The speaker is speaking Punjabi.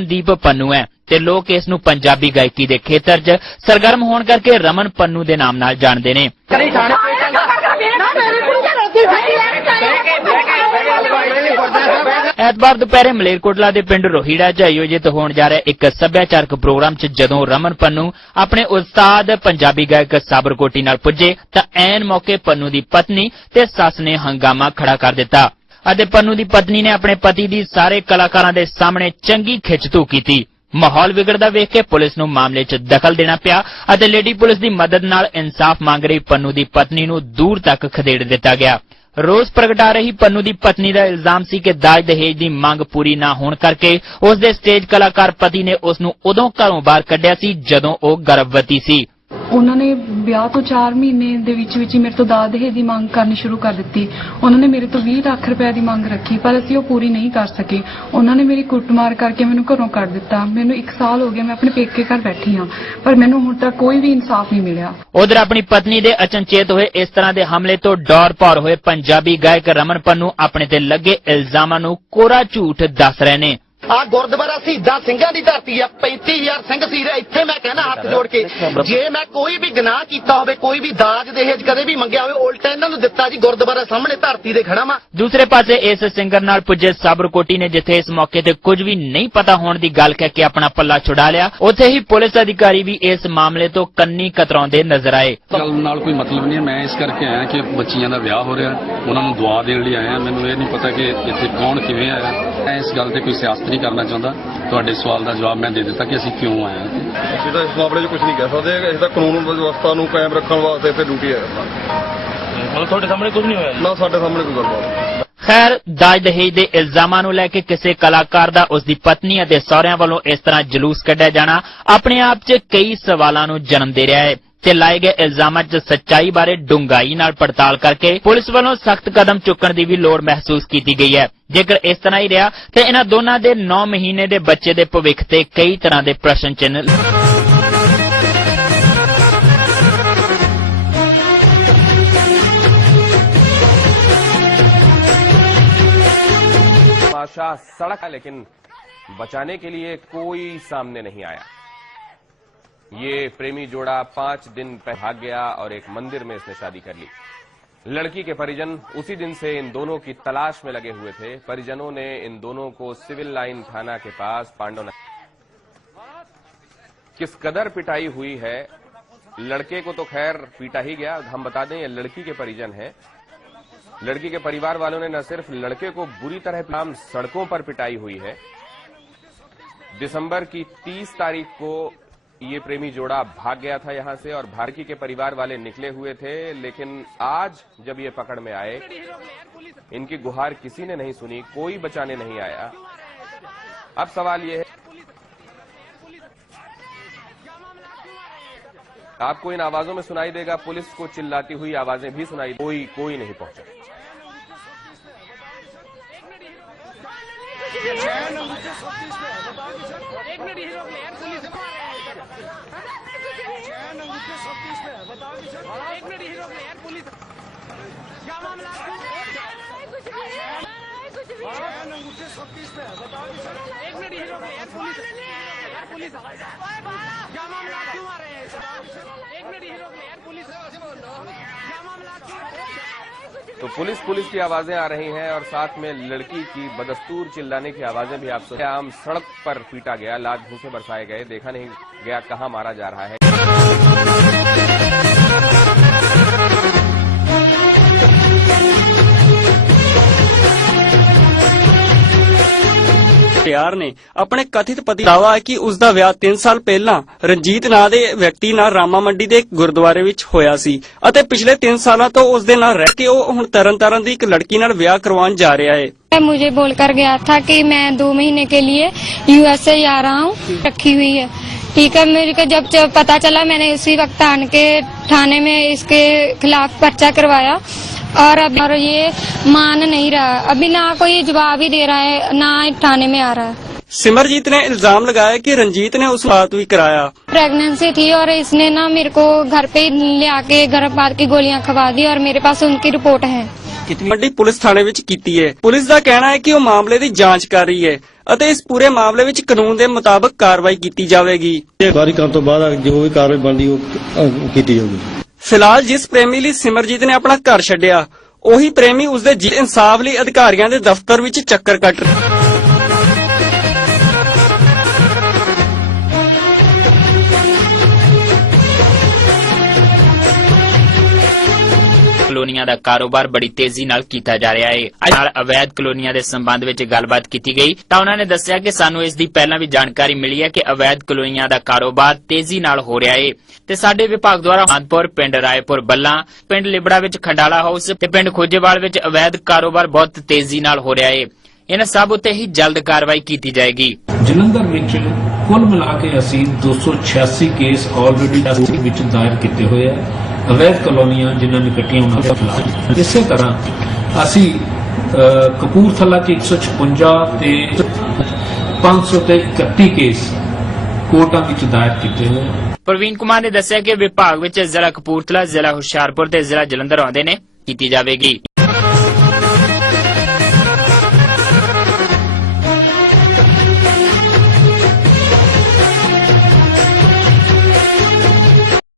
ਮਨਦੀਪ ਪੰਨੂ ਹੈ ਤੇ ਲੋਕ ਇਸ ਨੂੰ ਪੰਜਾਬੀ ਗਾਇਕੀ ਦੇ ਖੇਤਰ 'ਚ ਸਰਗਰਮ ਹੋਣ ਕਰਕੇ ਰਮਨ ਪੰਨੂ ਦੇ ਨਾਮ ਨਾਲ ਜਾਣਦੇ ਨੇ। ਐਤਵਾਰ ਦੁਪਹਿਰੇ ਮਲੇਰਕੋਟਲਾ ਦੇ ਪਿੰਡ ਰੋਹੀੜਾ 'ਚ ਆਯੋਜਿਤ ਹੋਣ ਜਾ ਰਿਹਾ ਇੱਕ ਸੱਭਿਆਚਾਰਕ ਪ੍ਰੋਗਰਾਮ 'ਚ ਜਦੋਂ ਰਮਨ ਪੰਨੂ ਆਪਣੇ ਉਸਤਾਦ ਪੰਜਾਬੀ ਗਾਇਕ ਸਾਬਰਕੋਟੀ ਨਾਲ ਪੁੱਜੇ ਤਾਂ ਐਨ ਮੌਕੇ ਪੰਨੂ ਦੀ ਪਤਨੀ ਤੇ ਸੱਸ ਨੇ ਹੰਗਾਮਾ ਖੜਾ ਕਰ ਦਿੱਤਾ। ਅਤੇ ਪੰਨੂ ਦੀ ਪਤਨੀ ਨੇ ਆਪਣੇ ਪਤੀ ਦੀ ਸਾਰੇ ਕਲਾਕਾਰਾਂ ਦੇ ਸਾਹਮਣੇ ਚੰਗੀ ਖਿੱਚਤੂ ਕੀਤੀ। ਮਾਹੌਲ ਵਿਗੜਦਾ ਵੇਖ ਕੇ ਪੁਲਿਸ ਨੂੰ ਮਾਮਲੇ 'ਚ ਦਖਲ ਦੇਣਾ ਪਿਆ ਅਤੇ ਲੇਡੀ ਪੁਲਿਸ ਦੀ ਮਦਦ ਨਾਲ ਇਨਸਾਫ ਮੰਗ ਰਹੀ ਪੰਨੂ ਦੀ ਪਤਨੀ ਨੂੰ ਦੂਰ ਤੱਕ ਖਦੇੜ ਦਿੱਤਾ ਗਿਆ। ਰੋਸ ਪ੍ਰਗਟਾ ਰਹੀ ਪੰਨੂ ਦੀ ਪਤਨੀ ਦਾ ਇਲਜ਼ਾਮ ਸੀ ਕਿ ਦਾਜ ਦਹੇਜ ਦੀ ਮੰਗ ਪੂਰੀ ਨਾ ਹੋਣ ਕਰਕੇ ਉਸ ਦੇ ਸਟੇਜ ਕਲਾਕਾਰ ਪਤੀ ਨੇ ਉਸ ਨੂੰ ਉਦੋਂ ਘਰੋਂ ਬਾਹਰ ਕੱਢਿਆ ਸੀ ਜਦੋਂ ਉਹ ਗਰਭਵਤੀ ਸੀ। ਉਹਨਾਂ ਨੇ ਵਿਆਹ ਤੋਂ 4 ਮਹੀਨੇ ਦੇ ਵਿੱਚ ਵਿੱਚ ਹੀ ਮੇਰੇ ਤੋਂ ਦਾਜ ਦਹੇਜ ਦੀ ਮੰਗ ਕਰਨੀ ਸ਼ੁਰੂ ਕਰ ਦਿੱਤੀ। ਉਹਨਾਂ ਨੇ ਮੇਰੇ ਤੋਂ 20 ਲੱਖ ਰੁਪਏ ਦੀ ਮੰਗ ਰੱਖੀ, ਪਰ ਅਸੀਂ ਉਹ ਪੂਰੀ ਨਹੀਂ ਕਰ ਸਕੇ। ਉਹਨਾਂ ਨੇ ਮੇਰੀ ਕੁੱਟਮਾਰ ਕਰਕੇ ਮੈਨੂੰ ਘਰੋਂ ਕੱਢ ਦਿੱਤਾ। ਮੈਨੂੰ 1 ਸਾਲ ਹੋ ਗਿਆ ਮੈਂ ਆਪਣੇ ਪੇਕੇ ਘਰ ਬੈਠੀ ਹਾਂ, ਪਰ ਮੈਨੂੰ ਹੁਣ ਤੱਕ ਕੋਈ ਵੀ ਇਨਸਾਫ ਨਹੀਂ ਮਿਲਿਆ। ਉਧਰ ਆਪਣੀ ਪਤਨੀ ਦੇ ਅਚਨਚੇਤ ਹੋਏ ਇਸ ਤਰ੍ਹਾਂ ਦੇ ਹਮਲੇ ਤੋਂ ਡੌਰ ਭੌਰ ਹੋਏ ਪੰਜਾਬੀ ਗਾਇਕ ਰਮਨ ਪੰਨੂ ਆਪਣੇ ਤੇ ਲੱਗੇ ਇਲਜ਼ਾਮਾਂ ਨੂੰ ਕੋਰਾ ਝੂਠ ਦੱਸ ਰਹੇ ਨੇ। ਆ ਗੁਰਦੁਆਰਾ ਸ਼ਹੀਦਾਂ ਸਿੰਘਾਂ ਦੀ ਧਰਤੀ ਆ 35000 ਸਿੰਘ ਸੀ ਇੱਥੇ ਮੈਂ ਕਹਿਣਾ ਹੱਥ ਜੋੜ ਕੇ। ਜੇ ਮੈਂ ਕੋਈ ਵੀ ਗੁਨਾਹ ਕੀਤਾ ਹੋਵੇ ਕੋਈ ਵੀ ਦਾਜ ਦਹੇਜ ਕਦੇ ਵੀ ਮੰਗਿਆ ਹੋਵੇ ਉਲਟਾ ਇਹਨਾਂ ਨੂੰ ਦਿੱਤਾ ਜੀ ਗੁਰਦੁਆਰਾ ਸਾਹਮਣੇ ਧਰਤੀ ਦੇ ਖੜਾ ਵਾਂ। ਦੂਸਰੇ ਪਾਸੇ ਇਸ ਸਿੰਗਰ ਨਾਲ ਪੁੱਜੇ ਸਾਬਰਕੋਟੀ ਨੇ ਜਿੱਥੇ ਇਸ ਮੌਕੇ ਤੇ ਕੁਝ ਵੀ ਨਹੀਂ ਪਤਾ ਹੋਣ ਦੀ ਗੱਲ ਕਹਿ ਕੇ ਆਪਣਾ ਪੱਲਾ ਛੁਡਾ ਲਿਆ। ਉੱਥੇ ਹੀ ਪੁਲਿਸ ਅਧਿਕਾਰੀ ਵੀ ਇਸ ਮਾਮਲੇ ਤੋਂ ਕੰਨੀ ਕਤਰਾਉਂਦੇ ਨਜ਼ਰ ਆਏ। ਗੱਲ ਨਾਲ ਕੋਈ ਮਤਲਬ ਨਹੀਂ ਮੈਂ ਇਸ ਕਰਕੇ ਆਇਆ ਕਿ ਬੱਚੀਆਂ ਦਾ ਵਿਆਹ ਹੋ ਰਿਹਾ। ਉਹਨਾਂ ਨੂੰ ਦੁਆ ਦੇਣ ਲਈ ਆਇਆ। ਮੈਨੂੰ ਇਹ ਨਹੀਂ ਪਤਾ ਕਿ ਇੱਥੇ ਕੌਣ ਕਿਵੇਂ ਆਇਆ। ਮੈਂ ਇਸ ਗੱਲ ਤੇ ਕੋਈ ਸਿਆਸਤ ਨਹੀਂ ਕਰਨਾ ਚਾਹੁੰਦਾ। ਤੁਹਾਡੇ ਸਵਾਲ ਦਾ ਜਵਾਬ ਮੈਂ ਦੇ ਦਿੱਤਾ ਕਿ ਅਸੀਂ ਕਿਉਂ ਆਏ ਹਾਂ। ਅਸੀਂ ਤਾਂ ਇਸ ਮਾਮਲੇ 'ਚ ਕੁਝ ਨਹੀਂ ਕਹਿ ਸਕਦੇ। ਅਸੀਂ ਤਾਂ ਕਾਨੂੰਨ ਵਿਵਸਥਾ ਨੂੰ ਕਾਇਮ ਰੱਖਣ ਵਾਸਤੇ ਇੱਥੇ ਡਿਊਟੀ ਹੈ। ਮਤਲਬ ਤੁਹਾਡੇ ਸਾਹਮਣੇ ਕੁਝ ਨਹੀਂ ਹੋਇਆ ਨਾ ਸਾਡੇ ਸਾਹਮਣੇ ਕੋਈ ਗੱਲਬਾਤ। ਖੈਰ ਦਾਜ ਦਹੇਜ ਦੇ ਇਲਜ਼ਾਮਾਂ ਨੂੰ ਲੈ ਕੇ ਕਿਸੇ ਕਲਾਕਾਰ ਦਾ ਉਸ ਦੀ ਪਤਨੀ ਅਤੇ ਸਹੁਰਿਆਂ ਵੱਲੋਂ ਇਸ ਤਰ੍ਹਾਂ ਜਲੂਸ ਕੱਢਿਆ ਜਾਣਾ ਆਪਣੇ ਆਪ 'ਚ ਕਈ ਸਵਾਲਾਂ ਨੂੰ ਜਨਮ ਦੇ ਰਿਹਾ ਹੈ। ਤੇ ਲਾਏ ਗਏ ਇਲਜ਼ਾਮਾਂ 'ਚ ਸੱਚਾਈ ਬਾਰੇ ਡੂੰਘਾਈ ਨਾਲ ਪੜਤਾਲ ਕਰਕੇ ਪੁਲਿਸ ਵੱਲੋਂ ਸਖਤ ਕਦਮ ਚੁੱਕਣ ਦੀ ਵੀ ਲੋੜ ਮਹਿਸੂਸ ਕੀਤੀ ਗਈ ਹੈ ਜੇਕਰ ਇਸ ਤਰ੍ਹਾਂ ਹੀ ਰਿਹਾ ਤੇ ਇਹਨਾਂ ਦੋਨਾਂ ਦੇ 9 ਮਹੀਨੇ ਦੇ ਬੱਚੇ ਦੇ ਭਵਿੱਖ ਤੇ ਕਈ ਤਰ੍ਹਾਂ ਦੇ ਪ੍ਰਸ਼ਨ ਚਿੰਨ੍ਹ तमाशा सड़क है लेकिन बचाने के लिए कोई सामने नहीं आया ये प्रेमी जोड़ा पाँच दिन भाग गया और एक मंदिर में इसने शादी कर ली। लड़की के परिजन उसी दिन से इन दोनों की तलाश में लगे हुए थे। परिजनों ने इन दोनों को सिविल लाइन थाना के पास पांडव किस कदर पिटाई हुई है? लड़के को तो खैर पीटा ही गया। हम बता दें, ये लड़की के परिजन है। लड़की के परिवार वालों ने न सिर्फ़ लड़के को बुरी तरह नाम सड़कों पर पिटाई हुई है। दिसंबर की 30 तारीख को ये प्रेमी जोड़ा भाग गया था यहाँ से और भारती के परिवार वाले निकले हुए थे लेकिन आज जब ये पकड़ में आए इनकी गुहार किसी ने नहीं सुनी कोई बचाने नहीं आया अब सवाल ये है आपको इन आवाजों में सुनाई देगा पुलिस को चिल्लाती हुई आवाज़ें भी सुनाई कोई कोई नहीं पहुँचा चैन अंगूठे सब चीज़ में एक मिनट ही पुलिस क्या मामला कुछ भी चैन अंगूठे सब चीज़ एक मिनट ही रोक यार पुलिस यार पुलिस क्या मामला क्यों आ रहे हैं एक मिनट ही रोक यार क्या मामला क्यों तो पुलिस पुलिस की आवाज़ें आ रही हैं और साथ में लड़की की बदस्तूर चिल्लाने की आवाज़ें भी आप सुन आम सड़क पर पीटा गया लात भूसे बरसाए गए, देखा नहीं गया कहाँ मारा जा रहा है। ਪਿਆਰ ਨੇ ਆਪਣੇ ਕਥਿਤ ਪਤੀ ਦਾ ਦਾਅਵਾ ਹੈ ਕਿ ਉਸ ਦਾ ਵਿਆਹ 3 ਸਾਲ ਪਹਿਲਾਂ ਰਣਜੀਤ ਨਾਂ ਦੇ ਵਿਅਕਤੀ ਨਾਲ ਰਾਮਾ ਮੰਡੀ ਦੇ ਇੱਕ ਗੁਰਦੁਆਰੇ ਵਿੱਚ ਹੋਇਆ ਸੀ ਅਤੇ ਪਿਛਲੇ 3 ਸਾਲਾਂ ਤੋਂ ਉਸ ਦੇ ਨਾਲ ਰਹਿ ਕੇ ਉਹ ਹੁਣ ਤਰਨਤਾਰਨ ਦੀ ਇੱਕ ਲੜਕੀ ਨਾਲ ਵਿਆਹ ਕਰਵਾਉਣ ਜਾ ਰਿਹਾ ਹੈ मुझे बोलकर गया था कि मैं दो महीने के लिए यूएसए जा रहा हूँ रखी हुई है ठीक है मेरे को जब जब पता चला मैंने उसी वक्त आन के थाने में इसके खिलाफ पर्चा करवाया और अब और ये मान नहीं रहा अभी ना कोई जवाब ही दे रहा है ना थाने में आ रहा है ਸਿਮਰਜੀਤ ਨੇ ਇਲਜ਼ਾਮ ਲਗਾਇਆ ਕਿ ਰਣਜੀਤ ਨੇ ਉਸ ਬਾਤ ਵੀ ਕਰਾਇਆ प्रेगनेंसी थी और इसने ना मेरे को घर पे ही ले आके गर्भपात की गोलियां खवा दी और मेरे पास उनकी रिपोर्ट है ਮੰਡੀ ਪੁਲਿਸ ਥਾਣੇ ਵਿੱਚ ਕੀਤੀ ਹੈ ਪੁਲਿਸ ਦਾ ਕਹਿਣਾ ਹੈ ਕਿ ਉਹ ਮਾਮਲੇ ਦੀ ਜਾਂਚ ਕਰ ਰਹੀ ਹੈ ਅਤੇ ਇਸ ਪੂਰੇ ਮਾਮਲੇ ਵਿੱਚ ਕਾਨੂੰਨ ਦੇ ਮੁਤਾਬਕ ਕਾਰਵਾਈ ਕੀਤੀ ਜਾਵੇਗੀ ਇਨਕੁਆਇਰੀ ਕਰਨ ਤੋਂ ਬਾਅਦ ਜੋ ਵੀ ਕਾਰਵਾਈ ਬਣਦੀ ਉਹ ਅਹ, ਕੀਤੀ ਜਾਊਗੀ ਫਿਲਹਾਲ ਜਿਸ ਪ੍ਰੇਮੀ ਲਈ ਸਿਮਰਜੀਤ ਨੇ ਆਪਣਾ ਘਰ ਛੱਡਿਆ, ਉਹੀ ਪ੍ਰੇਮੀ ਉਸਦੇ ਇਨਸਾਫ ਲਈ ਅਧਿਕਾਰੀਆਂ ਦੇ ਦਫ਼ਤਰ ਵਿੱਚ ਚੱਕਰ ਕੱਟ ਰਿਹਾ। ਕਲੋਨੀਆਂ ਦਾ ਕਾਰੋਬਾਰ ਬੜੀ ਤੇਜ਼ੀ ਨਾਲ ਕੀਤਾ ਜਾ ਰਿਹਾ ਹੈ। ਅੱਜ ਨਾਲ ਅਵੈਧ ਕਲੋਨੀਆਂ ਦੇ ਸੰਬੰਧ ਵਿੱਚ ਗੱਲਬਾਤ ਕੀਤੀ ਗਈ। ਤਾਂ ਉਹਨਾਂ ਨੇ ਦੱਸਿਆ ਕਿ ਸਾਨੂੰ ਇਸ ਦੀ ਪਹਿਲਾਂ ਵੀ ਜਾਣਕਾਰੀ ਮਿਲੀ ਹੈ ਕਿ ਅਵੈਧ ਕਲੋਨੀਆਂ ਦਾ ਕਾਰੋਬਾਰ ਤੇਜ਼ੀ ਨਾਲ ਹੋ ਰਿਹਾ ਹੈ। ਤੇ ਸਾਡੇ ਵਿਭਾਗ ਦੁਆਰਾ ਮਾਨਪੁਰ ਪਿੰਡ ਰਾਏਪੁਰ ਬੱਲਾ, ਪਿੰਡ ਲਿਬੜਾ ਵਿੱਚ ਖੰਡਾਲਾ ਹਾਊਸ ਤੇ ਪਿੰਡ ਖੋਜੇਵਾਲ ਵਿੱਚ ਅਵੈਧ ਕਾਰੋਬਾਰ ਬਹੁਤ ਤੇਜ਼ੀ ਨਾਲ ਹੋ ਰਿਹਾ ਹੈ। ਇਹਨਾਂ ਸਭ ਉੱਤੇ ਹੀ ਜਲਦ ਕਾਰਵਾਈ ਕੀਤੀ ਜਾਏਗੀ। ਜਲੰਧਰ ਵਿੱਚ ਕੁੱਲ ਮਿਲਾ ਕੇ ਅਸੀਂ 286 ਕੇਸ ਆਲਰੇਡੀ ਡਿਸਟ੍ਰਿਕਟ ਵਿੱਚ ਦਾਇਰ ਕੀਤੇ ਹੋਏ ਆ। ਅਵੈਧ ਕਲੋਨੀਆਂ ਜਿਨ੍ਹਾਂ ਨੇ ਕੱਟੀਆਂ ਉਹਨਾਂ ਦੇ ਖਿਲਾਫ। ਇਸੇ ਤਰ੍ਹਾਂ ਅਸੀਂ ਅਹ, ਕਪੂਰਥਲਾ ਚ 156 ਤੇ 500 ਤੇ 31 ਕੇਸ ਕੋਰਟਾਂ ਵਿੱਚ ਦਾਇਰ ਕੀਤੇ ਹੋਏ ਪ੍ਰਵੀਨ ਕੁਮਾਰ ਨੇ ਦੱਸਿਆ ਕਿ ਵਿਭਾਗ ਵਿੱਚ ਜ਼ਿਲ੍ਹਾ ਕਪੂਰਥਲਾ ਜ਼ਿਲ੍ਹਾ ਹੁਸ਼ਿਆਰਪੁਰ ਤੇ ਜ਼ਿਲ੍ਹਾ ਜਲੰਧਰ ਆਉਂਦੇ ਨੇ। ਕੀਤੀ ਜਾਵੇਗੀ।